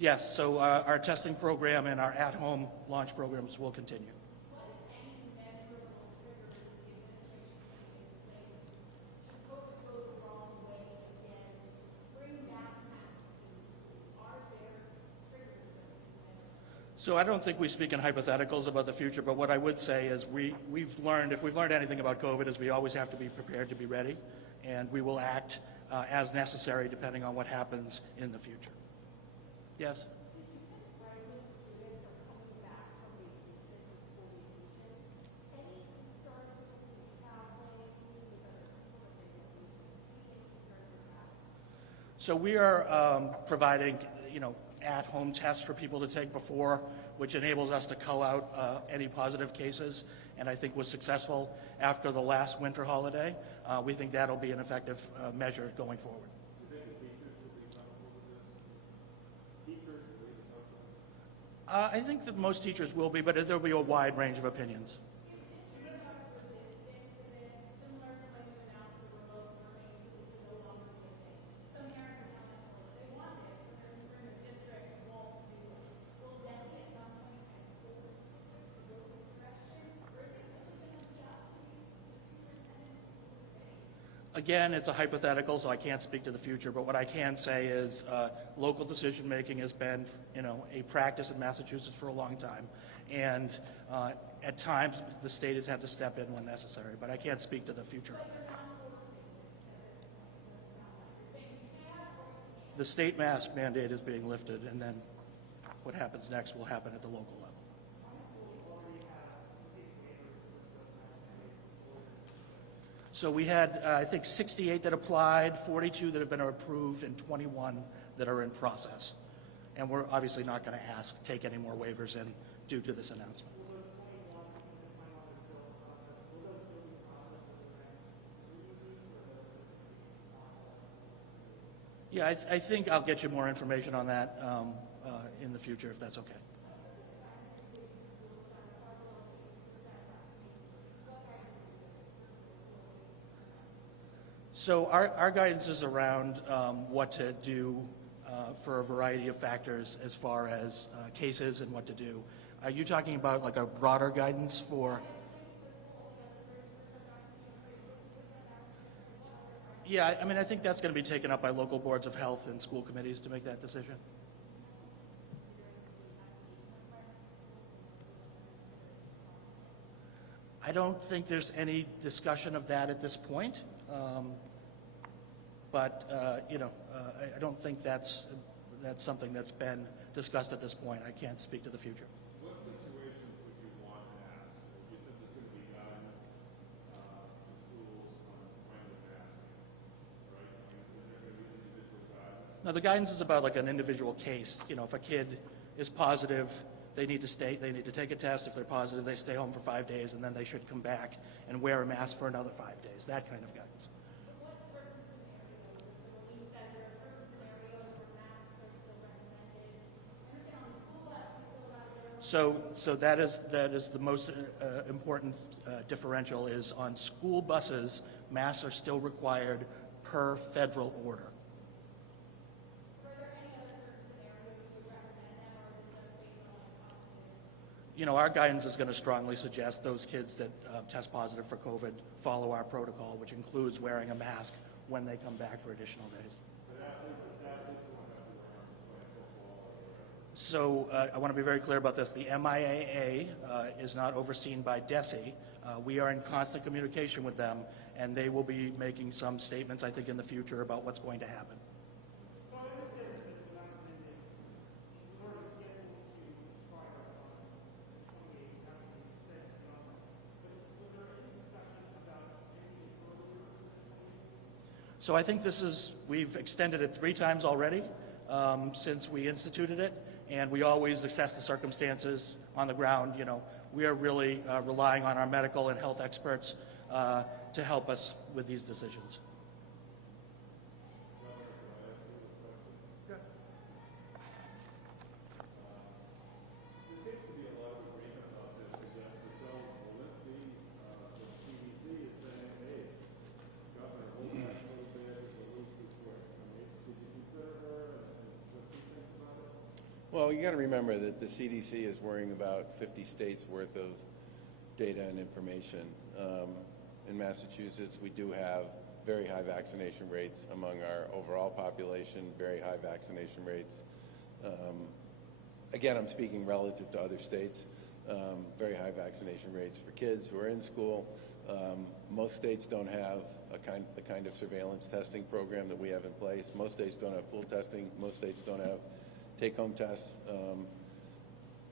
Yes, so our testing program and our at-home launch programs will continue. So I don't think we speak in hypotheticals about the future, but what I would say is we've learned, if we've learned anything about COVID, is we always have to be prepared to be ready, and we will act as necessary depending on what happens in the future. Yes? So we are providing, at-home tests for people to take before, which enables us to cull out any positive cases, and I think was successful after the last winter holiday. We think that'll be an effective measure going forward. I think that most teachers will be, but there'll be a wide range of opinions. Again, it's a hypothetical, so I can't speak to the future, but what I can say is local decision-making has been, a practice in Massachusetts for a long time, and at times the state has had to step in when necessary, but I can't speak to the future. The state mask mandate is being lifted, and then what happens next will happen at the local level. So we had, I think, 68 that applied, 42 that have been approved, and 21 that are in process. And we're obviously not going to take any more waivers in due to this announcement. Yeah, I think I'll get you more information on that in the future, if that's okay. So our guidance is around what to do for a variety of factors as far as cases and what to do. Are you talking about like a broader guidance for? Yeah, I mean, I think that's going to be taken up by local boards of health and school committees to make that decision. I don't think there's any discussion of that at this point. I don't think that's something that's been discussed at this point. I can't speak to the future. What situations would you want to ask? You said there's going to be guidance to schools on when to ask, right? Is there going to be individual guidance? No, the guidance is about like an individual case. If a kid is positive, they need to take a test. If they're positive, they stay home for 5 days, and then they should come back and wear a mask for another 5 days. That kind of guidance. So that is the most important differential is on school buses, masks are still required per federal order. Our guidance is going to strongly suggest those kids that test positive for COVID follow our protocol, which includes wearing a mask when they come back for additional days. So I want to be very clear about this. The MIAA is not overseen by DESE. We are in constant communication with them, and they will be making some statements, I think, in the future about what's going to happen. So I think we've extended it 3 times already since we instituted it, and we always assess the circumstances on the ground. We are really relying on our medical and health experts to help us with these decisions. Well, you got to remember that the CDC is worrying about 50 states worth of data and information. In Massachusetts, we do have very high vaccination rates among our overall population, very high vaccination rates. Again, I'm speaking relative to other states. Very high vaccination rates for kids who are in school. Most states don't have the kind of surveillance testing program that we have in place. Most states don't have pool testing. Most states don't have take-home tests.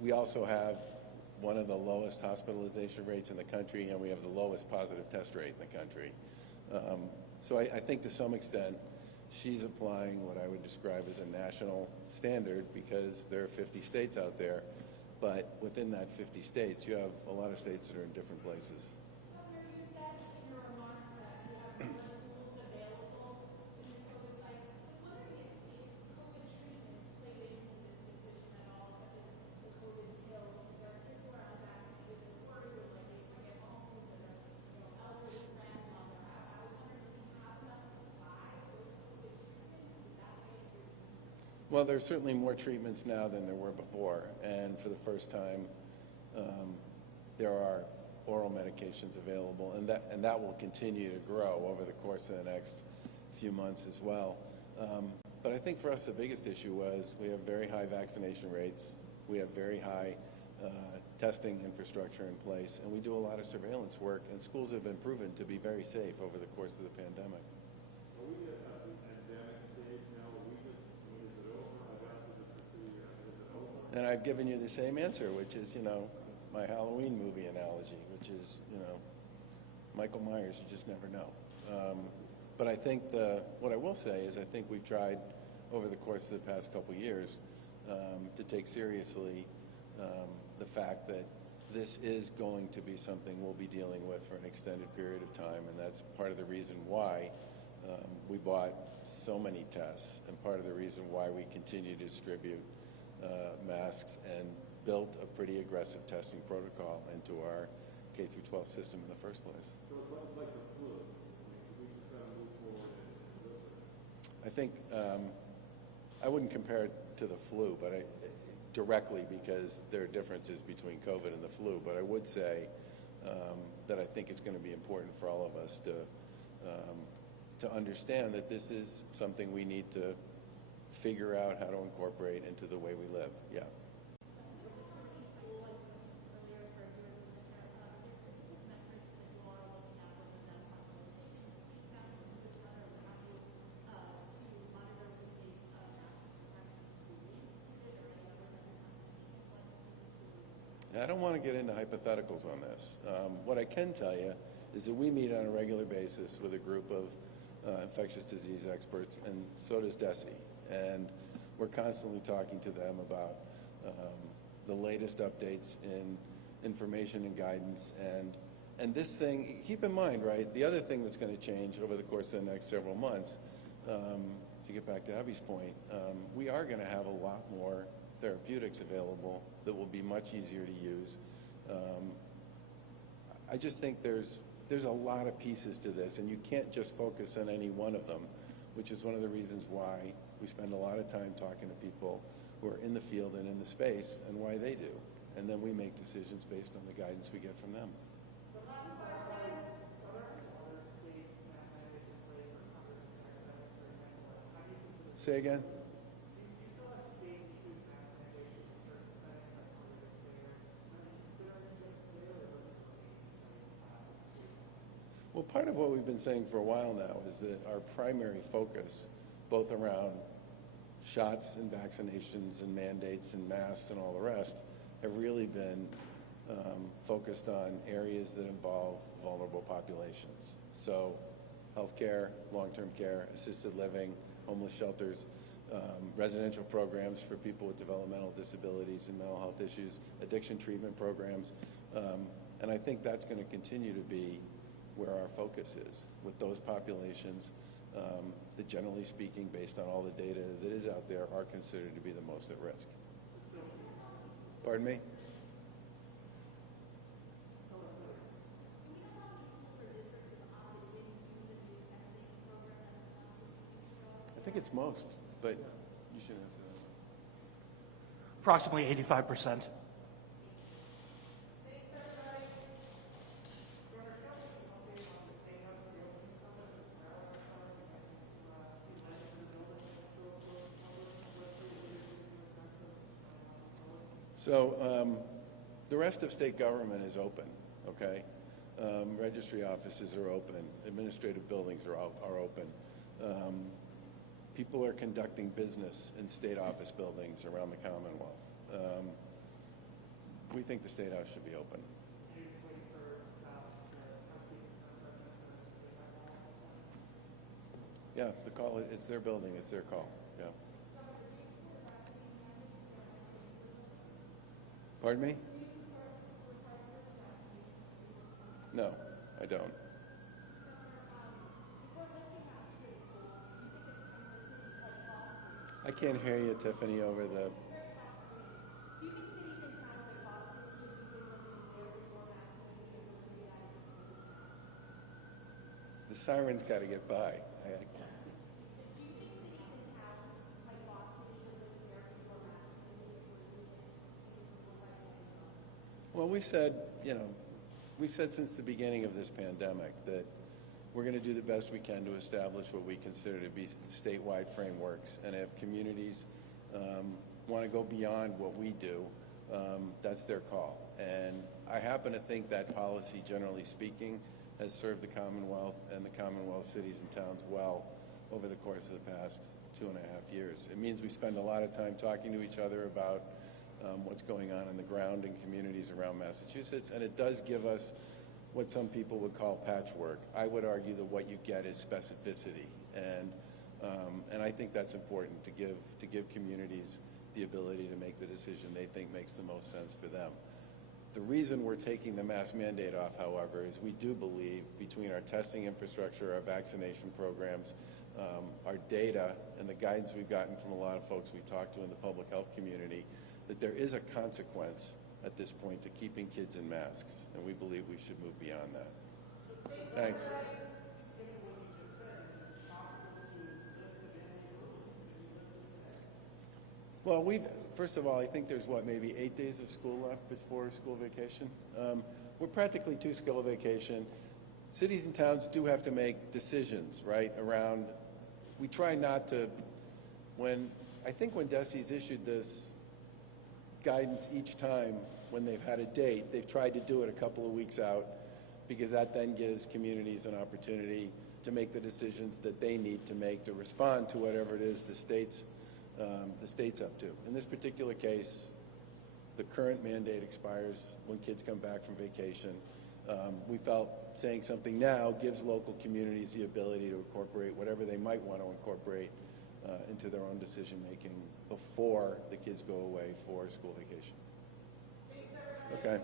We also have one of the lowest hospitalization rates in the country, and we have the lowest positive test rate in the country. So I think to some extent, she's applying what I would describe as a national standard because there are 50 states out there, but within that 50 states, you have a lot of states that are in different places. Well, there's certainly more treatments now than there were before, and for the first time, there are oral medications available, and that will continue to grow over the course of the next few months as well. But I think for us the biggest issue was we have very high vaccination rates, we have very high testing infrastructure in place, and we do a lot of surveillance work, and schools have been proven to be very safe over the course of the pandemic. Are we at the pandemic stage now? Are we just, I mean, is it over? I've asked you this for 2 years. Is it over? And I've given you the same answer, which is, my Halloween movie analogy, which is, Michael Myers, you just never know. But I think what I will say is I think we've tried over the course of the past couple of years to take seriously the fact that this is going to be something we'll be dealing with for an extended period of time, and that's part of the reason why we bought so many tests, and part of the reason why we continue to distribute masks and built a pretty aggressive testing protocol into our K-12 system in the first place. So it's like the flu. We just got to move forward and live with it. I think I wouldn't compare it to the flu, but directly because there are differences between COVID and the flu. But I would say that I think it's going to be important for all of us to understand that this is something we need to figure out how to incorporate into the way we live. Yeah. I don't want to get into hypotheticals on this. What I can tell you is that we meet on a regular basis with a group of infectious disease experts, and so does DESE. And we're constantly talking to them about the latest updates in information and guidance. And this thing, keep in mind, right, the other thing that's going to change over the course of the next several months, to get back to Abby's point, we are going to have a lot more therapeutics available that will be much easier to use. I just think there's a lot of pieces to this, and you can't just focus on any one of them, which is one of the reasons why we spend a lot of time talking to people who are in the field and in the space and why they do. And then we make decisions based on the guidance we get from them. Say again? Well, part of what we've been saying for a while now is that our primary focus, both around shots and vaccinations and mandates and masks and all the rest, have really been focused on areas that involve vulnerable populations. So healthcare, long-term care, assisted living, homeless shelters, residential programs for people with developmental disabilities and mental health issues, addiction treatment programs. And I think that's going to continue to be where our focus is with those populations that, generally speaking, based on all the data that is out there, are considered to be the most at risk. Pardon me? I think it's most, but you should answer that. approximately 85%. So the rest of state government is open, okay? Registry offices are open. Administrative buildings are open. People are conducting business in state office buildings around the Commonwealth. We think the State House should be open. Yeah, the call, it's their building, it's their call, yeah. Pardon me? No, I don't. I can't hear you, Tiffany, over the... The siren's got to get by. Well, we said, we said since the beginning of this pandemic that we're going to do the best we can to establish what we consider to be statewide frameworks. And if communities want to go beyond what we do, that's their call. And I happen to think that policy, generally speaking, has served the Commonwealth and the Commonwealth cities and towns well over the course of the past 2.5 years. It means we spend a lot of time talking to each other about what's going on the ground in communities around Massachusetts, and it does give us what some people would call patchwork. I would argue that what you get is specificity, and I think that's important to give communities the ability to make the decision they think makes the most sense for them. The reason we're taking the mask mandate off, however, is we do believe between our testing infrastructure, our vaccination programs, our data, and the guidance we've gotten from a lot of folks we've talked to in the public health community, that there is a consequence at this point to keeping kids in masks, and we believe we should move beyond that. Thanks. Well, first of all, I think there's, maybe 8 days of school left before school vacation. We're practically to school vacation. Cities and towns do have to make decisions, right, around, we try not to, I think when DESE's issued this guidance each time when they've had a date, they've tried to do it a couple of weeks out, because that then gives communities an opportunity to make the decisions that they need to make to respond to whatever it is the state's up to. In this particular case, the current mandate expires when kids come back from vacation. We felt saying something now gives local communities the ability to incorporate whatever they might want to incorporate into their own decision making before the kids go away for school vacation. Okay.